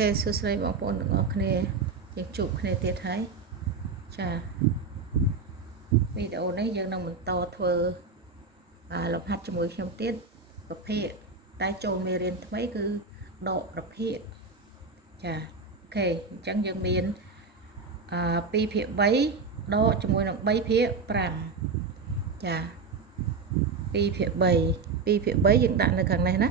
សួស្តីបងប្អូនទាំងអស់គ្នាយើងជួបគ្នាទៀតហើយចាវីដេអូនេះយើងនឹងបន្តធ្វើលំហាត់ជាមួយខ្ញុំទៀតប្រភេទតែចូលមេរៀនថ្មីគឺដកប្រភេទចាអូខេអញ្ចឹងយើងមាន2ភាគ3ដកជាមួយនឹង3ភាគ5ចា2ភាគ3យើងដាក់នៅខាងនេះណា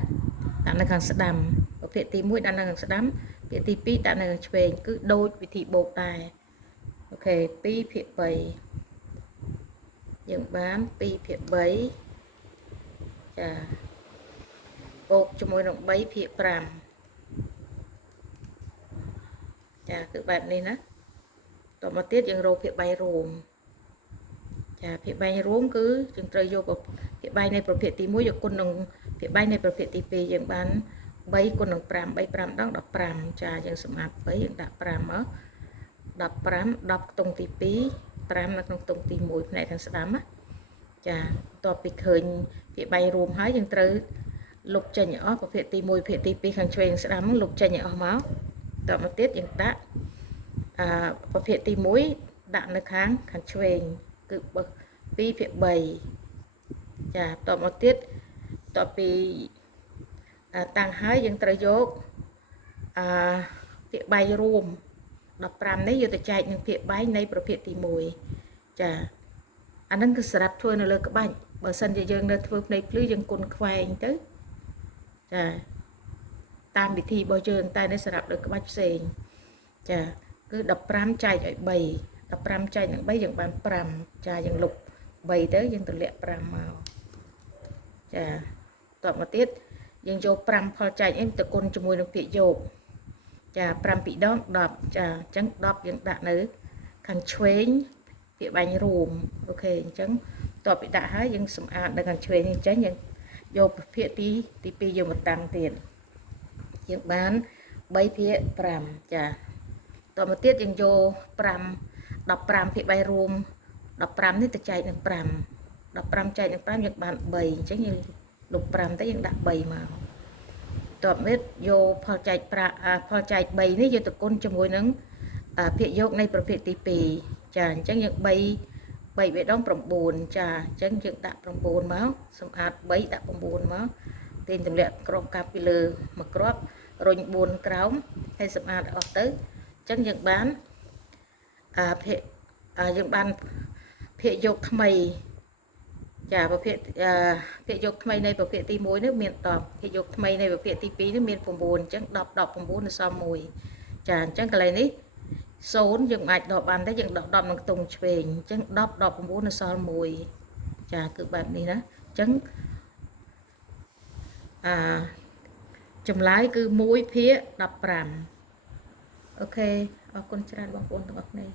ដាក់នៅខាងស្ដាំប្រភេទទី1ដាក់នៅខាងស្ដាំភាគទី2ដាក់នៅខាងឆ្វេងគឺដូចវិធីបូកដែរអូខេ2ភាគ3យើងបាន2ភាគ3ចាបូកជាមួយនឹង3ភាគ5ចាគឺបែបនេះណាតមកទៀតយើងរកភាគ3រួមចាភាគ3រួមគឺយើងត្រូវយកភាគ3នៃប្រភេទទី1យកគុណនឹងភាគ3នៃប្រភេទទី2យើងបាន3គុណនឹង5 3 5ដង15ចាយើងសម្អាត3យើងដាក់5មក15 10ខ្ទង់ទី2 5នៅក្នុងខ្ទង់ទី1ផ្នែកខាងស្ដាំណាចាបន្ទាប់ពីឃើញភាគ3រួមហើយយើងត្រូវលុបចេញឲ្យអស់ប្រភេទទី1ប្រភេទទី2ខាងឆ្វេងស្ដាំលុបចេញឲ្យអស់មកតមកទៀតយើងដាក់ប្រភេទទី1ដាក់នៅខាងឆ្វេងគឺ2ភាគ3ចាតមកទៀតតពីតាំងហើយយើងត្រូវយកភាគ3រួម15នេះយកទៅចែកនឹងភាគ3នៃប្រភេទទី1ចាអាហ្នឹងគឺសម្រាប់ធ្វើនៅលើក្បាច់បើសិនជាយើងនៅធ្វើភ្នែកភ្លឺយើងគុណខ្វែងទៅចាតាមវិធីរបស់យើងតែនេះសម្រាប់លើក្បាច់ផ្សេងចាគឺ15ចែកឲ្យ3 15ចែកនឹង3យើងបាន5ចាយើងលុប3ទៅយើងទម្លាក់5មកចាតបមកទៀតយើងយក5ផលចែកអីទៅគុណជាមួយនឹងពាក្យយកចា5ពីរដង10ចាអញ្ចឹង10យើងដាក់នៅខាងឆ្វេងពាក្យបាញ់រួមអូខេអញ្ចឹងតបពីដាក់ហើយយើងសម្អាតនៅខាងឆ្វេងអញ្ចឹងយើងយកប្រភេទទី2យកមកតាំងទៀតយើងបាន3ភាគ5ចាតមកទៀតយើងយក15ភាគ3រួម15នេះទៅចែកនឹង5 15ចែកនឹង5យើងបាន3អញ្ចឹងយើងលុប5ទៅយើងដាក់3មកតបទៀតយកផលចែកផលចែក3នេះយកទៅគុណជាមួយនឹងភាគយកនៃប្រភេទទី2ចាអញ្ចឹងយើង3វាដង9ចាអញ្ចឹងយើងដាក់9មកសម្អាត3ដាក់9មកទាញទម្លាក់ក្របកាប់ពីលើមួយគ្រាប់រុញ4ក្រោមហើយសម្អាតអស់ទៅអញ្ចឹងយើងបានភាគយកថ្មីចាប្រភេទភាគយកថ្មីនៃប្រភេទទី1នេះមាន10ភាគយកថ្មីនៃប្រភេទទី2នេះមាន9អញ្ចឹង10 19នៅសល់1ចាអញ្ចឹងកន្លែងនេះ0យើងអាចដកបានតែយើងដក10នឹងខ្ទង់ឆ្វេងអញ្ចឹង10 19នៅសល់1ចាគឺបែបនេះណាអញ្ចឹងចម្លើយគឺ1ភាគ15អូខេអរគុណច្រើនបងប្អូនទាំងអស់គ្នា